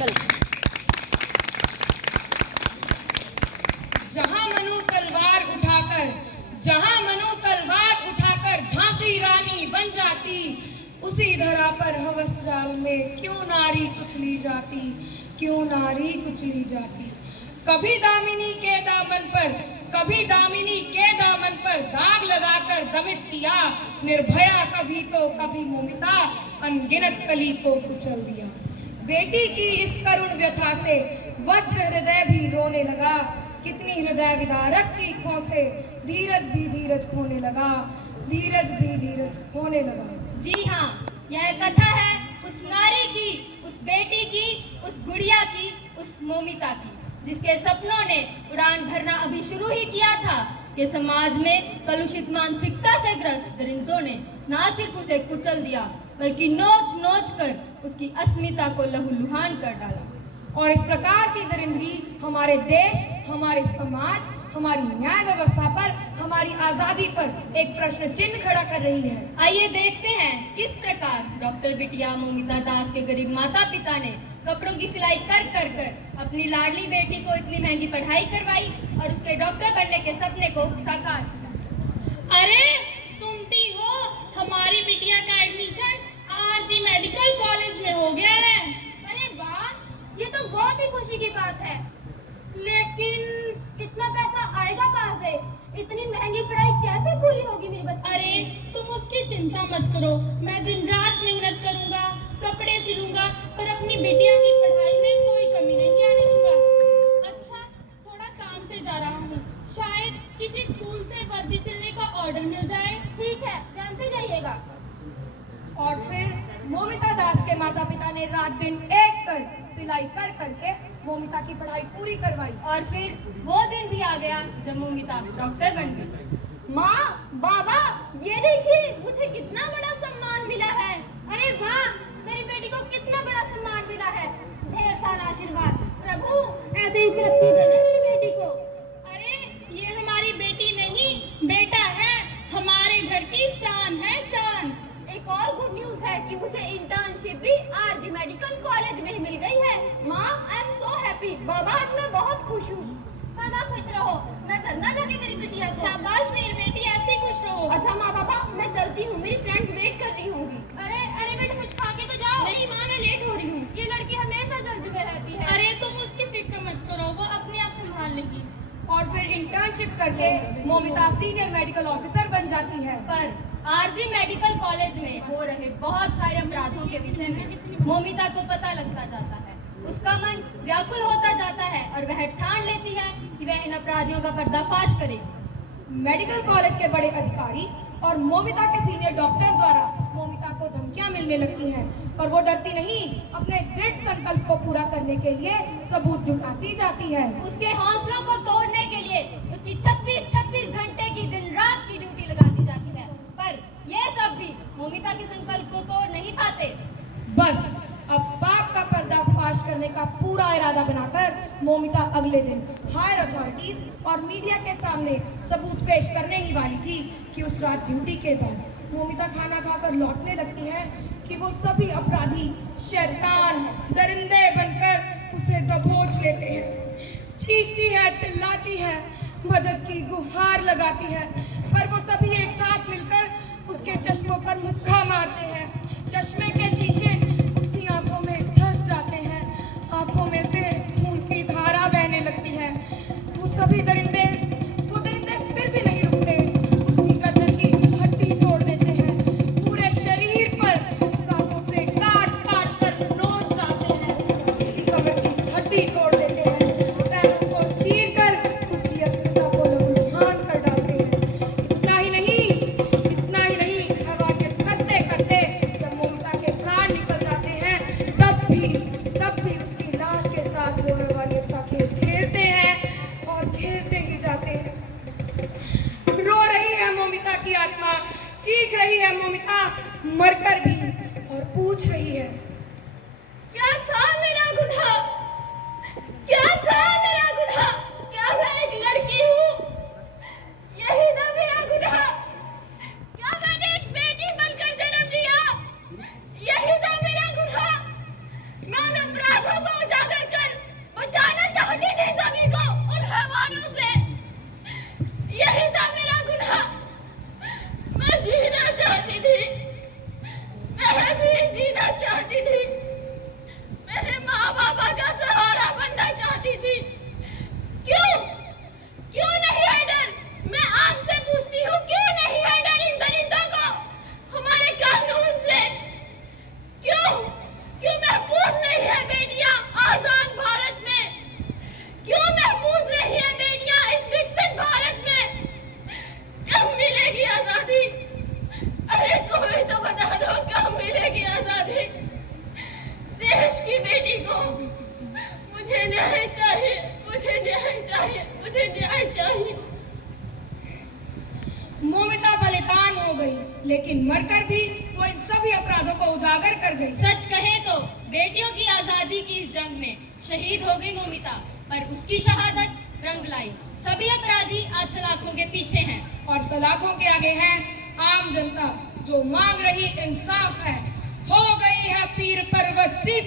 चलो। जहां मनु तलवार उठाकर झांसी रानी बन जाती, उसी धरा पर हवस जाल में क्यों नारी कुचली जाती, क्यों नारी कुचली जाती। कभी दामिनी के दामन पर दाग लगाकर दमित किया निर्भया, कभी तो कभी मोमिता अनगिनत कली को कुचल दिया। बेटी की इस करुण व्यथा से वज्र हृदय भी रोने लगा, कितनी हृदय विदारक चीखों से धीरज भी धीरज खोने लगा, धीरज भी धीरज खोने लगा। जी हाँ, यह कथा है उस नारी की, उस बेटी की, उस गुड़िया की, उस मोमिता की, जिसके सपनों ने उड़ान भरना अभी शुरू ही किया था कि समाज में कलुषित मानसिकता से ग्रस्त दरिंदों ने ना सिर्फ उसे कुचल दिया, बल्कि नोच नोच कर उसकी अस्मिता को लहूलुहान कर डाला। और इस प्रकार की दरिंदगी हमारे देश, हमारे समाज, हमारी न्याय व्यवस्था पर, हमारी आजादी पर एक प्रश्न चिन्ह खड़ा कर रही है। आइए देखते हैं किस प्रकार डॉक्टर बिटिया मोमिता दास के गरीब माता पिता ने कपड़ों की सिलाई कर कर कर अपनी लाडली बेटी को इतनी महंगी पढ़ाई करवाई और उसके डॉक्टर बनने के सपने को साकार किया। अरे सुनती हो, हमारी बिटिया का एडमिशन आरजी मेडिकल कॉलेज में हो गया है। अरे वाह, ये तो बहुत ही खुशी की बात है, लेकिन इतना पैसा आएगा कहाँ से? इतनी महंगी पढ़ाई कैसे पूरी होगी मेरी बच्ची? अरे तुम उसकी चिंता मत करो, मैं दिन रात मेहनत करूंगा, कपड़े सिलूंगा और अपनी बिटिया की पढ़ाई में कोई कमी नहीं आने दूंगा। अच्छा, थोड़ा काम से जा रहा हूँ, शायद किसी स्कूल से वर्दी सिलने का ऑर्डर मिल जाए। ठीक है, ध्यान से जाइएगा। और फिर मोमिता दास के माता पिता ने रात दिन एक कर सिलाई कर करके मोमिता की पढ़ाई पूरी करवाई। और फिर वो दिन भी आ गया जब मोमिता डॉक्टर बन गई। माँ, बाबा, ये देखिए मुझे कितना बड़ा सम्मान मिला है। अरे वाह, मेरी बेटी को कितना बड़ा सम्मान मिला है। ढेर सारा आशीर्वाद। प्रभु, ऐसे ही तरक्की देना मेरी बेटी को। अरे ये हमारी बेटी नहीं, बेटा है, हमारे घर की शान है, शान। एक और गुड न्यूज है कि मुझे इंटर्नशिप भी आरजी मेडिकल कॉलेज में ही मिल गई है। माँ, आई एम सो हैप्पी। बाबा, आज मैं बहुत खुश हूँ। सदा खुश रहो। मैं धरना लगे मेरी बिटिया को। शाबाश मेरी बेटी, ऐसे खुश रहो। अच्छा माँ बाबा, मैं चलती हूँ, मेरी फ्रेंड्स वेट कर रही होंगी। अरे अरे बेटा, कुछ खा के तो जाओ। नहीं माँ, मैं लेट हो रही हूँ। ये लड़की हमेशा जल्दी में रहती है। अरे तुम उसकी फिक्र मत करो, वो अपने आप संभाल लेगी। और फिर इंटर्नशिप करके मोमिता सीनियर मेडिकल ऑफिसर बन जाती है। पर आरजी मेडिकल कॉलेज में हो रहे बहुत सारे अपराधों के विषय में मोमिता को पता लगता जाता है। उसका मन व्याकुल होता जाता है और वह ठान लेती है कि वह इन अपराधियों का पर्दाफाश करेगी। मेडिकल कॉलेज के बड़े अधिकारी और मोमिता के सीनियर डॉक्टर्स द्वारा मोमिता को धमकियां मिलने लगती हैं, पर वो डरती नहीं, अपने दृढ़ संकल्प को पूरा करने के लिए सबूत जुटाती जाती है। उसके हौसलों को तोड़ने के लिए उसकी 36 घंटे की दिन रात की ड्यूटी लगा दी जाती है, पर ये सब भी मोमिता के संकल्प को तोड़ नहीं पाते। बस अब पाप का पर्दाफाश करने का पूरा इरादा बनाकर मोमिता अगले दिन हायर अथॉरिटीज और मीडिया के सामने सबूत पेश करने ही वाली थी कि उस रात ड्यूटी के बाद मोमिता खाना खाकर लौटने लगती है कि वो सभी अपराधी शैतान दरिंदे बनकर उसे दबोच लेते हैं। चीखती है, चिल्लाती है, मदद की गुहार लगाती है, पर वो सभी एक साथ मिलकर उसके चश्मों पर मुक्का मारते हैं। चश्मे के शीशे उसकी आंखों में धंस जाते हैं, आंखों में से खून की धारा बहने लगती है। वो सभी दरिंदे फिर भी नहीं रुकते, उसकी गर्दन की हड्डी तोड़ देते हैं, पूरे शरीर पर दांतों से काट काट कर नोच डालते हैं, उसकी कमर की हड्डी तोड़ देते हैं, पैरों को चीर कर उसकी अस्मिता को लहूलुहान कर डालते हैं। इतना ही नहीं, हैवानियत करते करते जब मोमिता के प्राण निकल जाते हैं, तब भी उसकी लाश के साथ वो हैवानियत का खेल खेलते हैं और खेलते ही जाते हैं। रो रही है मोमिता की आत्मा, चीख रही है मोमिता मरकर भी, और पूछ रही है, क्या था मेरा गुनाह? क्या था मेरा गुनाह? क्या मैं एक लड़की हूँ? यही था मेरा गुनाह? क्या मैंने एक बेटी बनकर जन्म लिया? यही था मेरा गुनाह? मैं उन अपराधों को न्याय चाहिए, मुझे न्याय चाहिए, मुझे न्याय चाहिए। मोमिता बलिदान हो गई, लेकिन मरकर भी वो इन सभी अपराधों को उजागर कर गई। सच कहे तो बेटियों की आजादी की इस जंग में शहीद हो गई मोमिता, पर उसकी शहादत रंग लाई। सभी अपराधी आज सलाखों के पीछे हैं और सलाखों के आगे है आम जनता जो मांग रही इंसाफ है। हो गई है पीर पर्वत सी